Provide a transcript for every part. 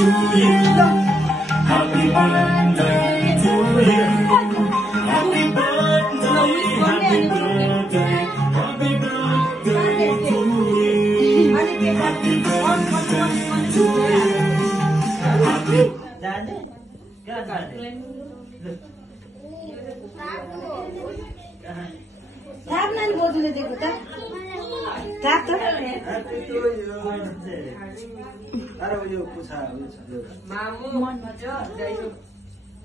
to you. Happy birthday to you. Happy birthday, happy birthday, happy birthday to you. Happy birthday to you. Happy. Tap nan bojule देखो त tap त अरे वो यो पूछा मामु मन मजा जाइयो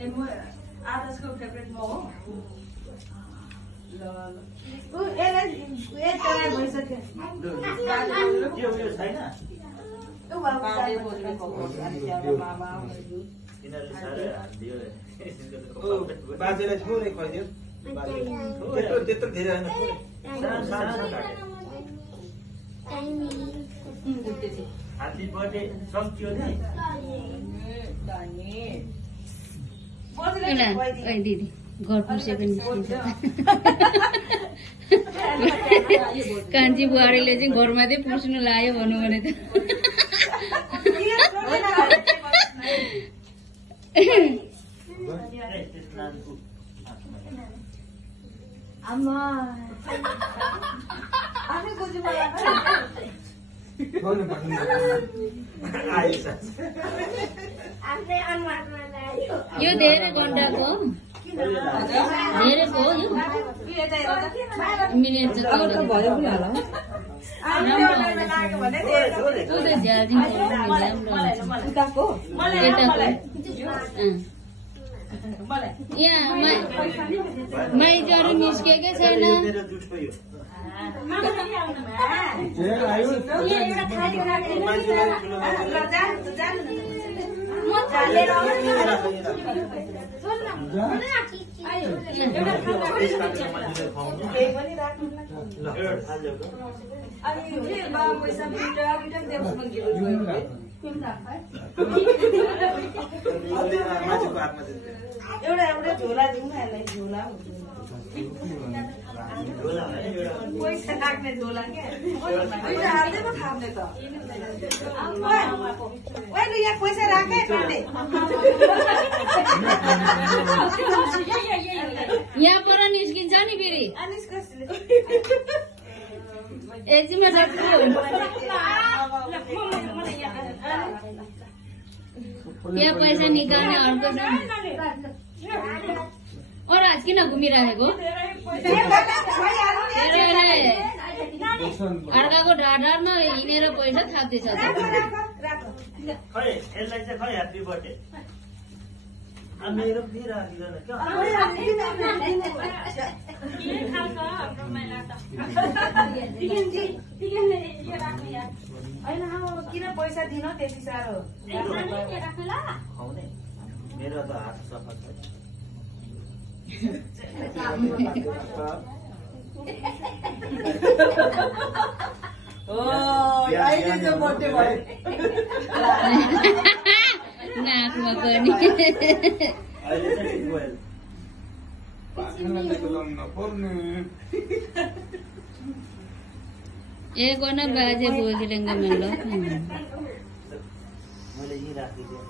ए म आदर्शको फेभरेट म हो ल उ एलाई ए तराई भइसक्यो यो छैन उ बाबु पाले बोल्ने खबर अनि त्यहाँ मामा हजुर किनले सारे दियो ओ बाजेलाई थोरै खुवाइदियो त्यत्रो त्यत्रो धेरै हैन ह्यापी बर्थडे सक्यो नि दिदी घर पुसेको निस्किन्छ कान्छी बुहारीले चाहिँ घरमा चाहिँ पुस्नु लाग्यो भनौँ भने त आमा आफै गोजी मलाई यो धेरै गण्डाको धेरैको हो यो मिनिएचर भयो पनि होला यहाँ माइजहरू निस्केकै छैन एउटा झोला दिउँ न यसलाई झोला पैसा राख्ने झोला क्या पैसा हाल्दै पो थाप्ने त अहिले यहाँ पैसा राखे यहाँ पर निस्किन्छ नि फेरि एकछिनमा यहाँ पैसा निकाल्ने अर्को छ अरू आज किन घुमिराखेको अर्काको ढाडमा हिँडेर पैसा थाप्दैछ खै यसलाई चाहिँ खै ह्यापी बर्थडे मेरो पनि राखिदैन किन पैसा दिन त्यति साह्रो मेरो त हात सफा छ बर्थडे भयो नाकमा पनि ए गर्न बाजे बोजूसँग मिल्छ मैले यही राखिदिएँ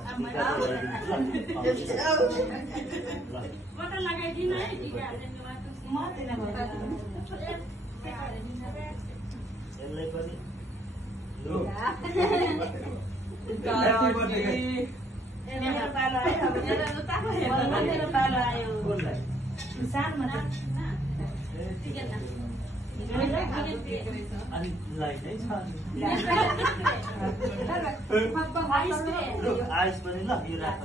यसलाई पनि मेरो पालो आयो मेरो पालो आयो सानो अनि लाइट नै छ आइस पनि ल यो राख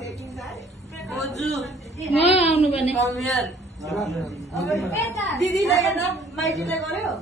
म आउनु भने दिदीलाई माइतीलाई गर्यो